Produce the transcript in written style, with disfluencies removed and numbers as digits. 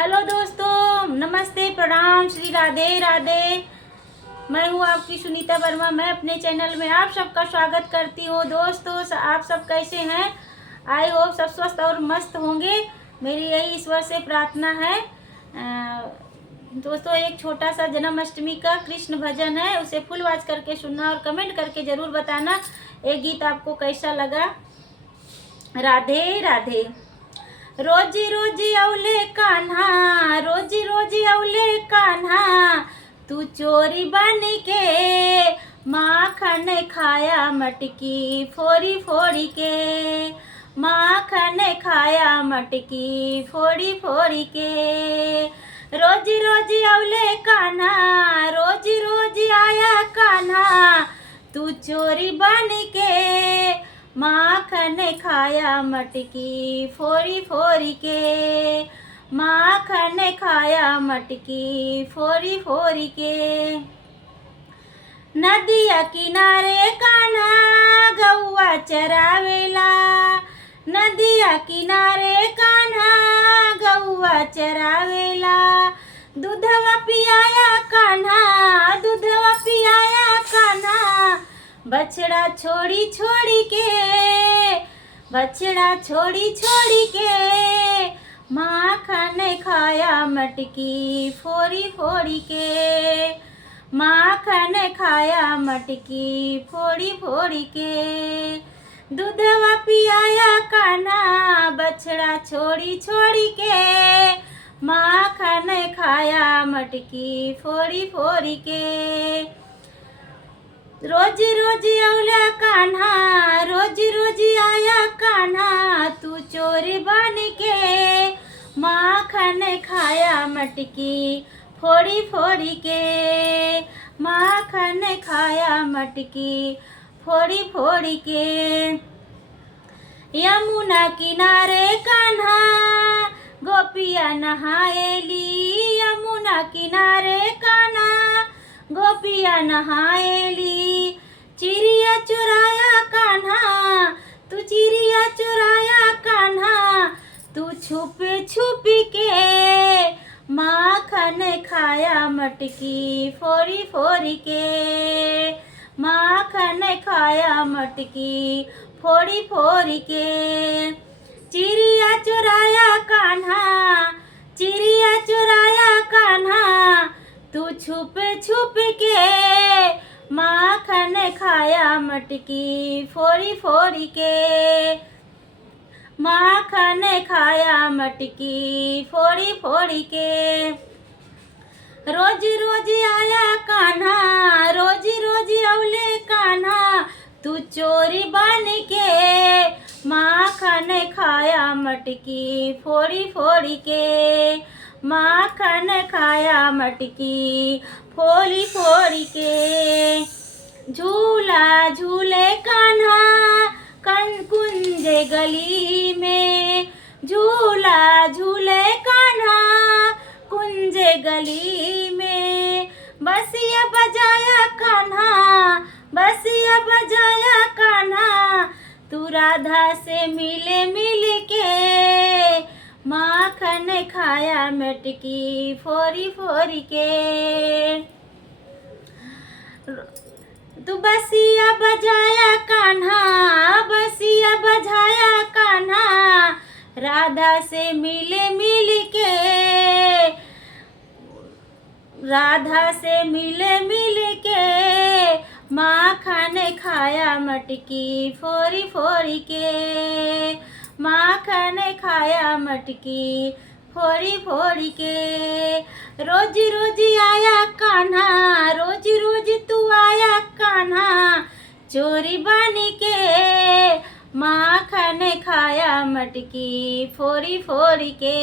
Hello दोस्तों, नमस्ते, प्रणाम, श्री राधे राधे। मैं हूँ आपकी सुनीता वर्मा। मैं अपने चैनल में आप सबका स्वागत करती हूँ। दोस्तों, आप सब कैसे हैं? आई होप सब स्वस्थ और मस्त होंगे, मेरी यही ईश्वर से प्रार्थना है। दोस्तों, एक छोटा सा जन्माष्टमी का कृष्ण भजन है, उसे फुल वॉच करके सुनना और कमेंट करके ज़रूर बताना ये गीत आपको कैसा लगा। राधे राधे। रोजी रोजी औले कान्हा, रोजी रोजी औले कान्हा, तू चोरी बन के माखन खाया मटकी फोड़ी फोड़ी के, माखन खाया मटकी फोड़ी फोड़ी के। रोजी रोजी औले कान्हा, रोजी रोजी आया कान्हा, तू चोरी बन के माखन खाया मटकी फोड़ी फोड़ी के, माखन खाया मटकी फोड़ी फोड़ी के। नदिया किनारे कान्हा गौआ चरावेला, नदिया किनारे कान्हा गौआ चरावेला, दूधवा पियाया कान्हा, दूधवा पियाया कान्हा, बछड़ा छोड़ी छोड़ी के, बछड़ा छोड़ी छोड़ी के, माखन खाया मटकी फोड़ी फोड़ी के, माखन खाया मटकी फोड़ी फोड़ी के। दूधवा पियाया कान्हा बछड़ा छोड़ी छोड़ी के, माखन खाया मटकी फोड़ी फोड़ी के। रोजी रोजी औला कान्हा, रोजी रोजी आया कान्हा, तू चोरी बन के माखन खाया मटकी फोड़ी फोड़ी के, माखन खाया मटकी फोड़ी फोड़ी के। यमुना किनारे कान्हा गोपिया नहाएली, यमुना किनारे कान्हा गोपिया नहाएली, चिड़िया चुराया कान्हा, तू चिड़िया चुराया कान्हा, तू छुप छुप के माखन खाया मटकी फोड़ी फोड़ी के, माखन खाया मटकी फोड़ी फोड़ी के। चिड़िया चुराया कान्हा, चिड़िया चुराया कान्हा, तू छुप छुप के माखन खाया मटकी फोड़ी फोड़ी के, माखन खाया मटकी फोड़ी फोड़ी के। रोज रोज आया कान्हा, रोज रोज औले कान्हा, तू चोरी बन के माखन खाया मटकी फोड़ी फोड़ी के, माखन खाया मटकी फोड़ी फोड़ी के। झूला झूले कान्हा कुंज गली में, झूला झूले कान्हा कुंज गली में, बसिया बजाया कान्हा, बसिया बजाया कान्हा, तू राधा से मिले मिल के माखन खाया मटकी फोड़ी फोड़ी के। तू बसिया बजाया कान्हा, बसिया बजाया कान्हा, राधा से मिले मिल के, राधा से मिले मिल के माखन खाया मटकी फोड़ी फोड़ी के, माखन खाया मटकी फोड़ी फोड़ी के। रोज रोज आया कान्हा, रोज रोज तू आया कान्हा, चोरी बन के माखन खाया मटकी फोड़ी फोड़ी के।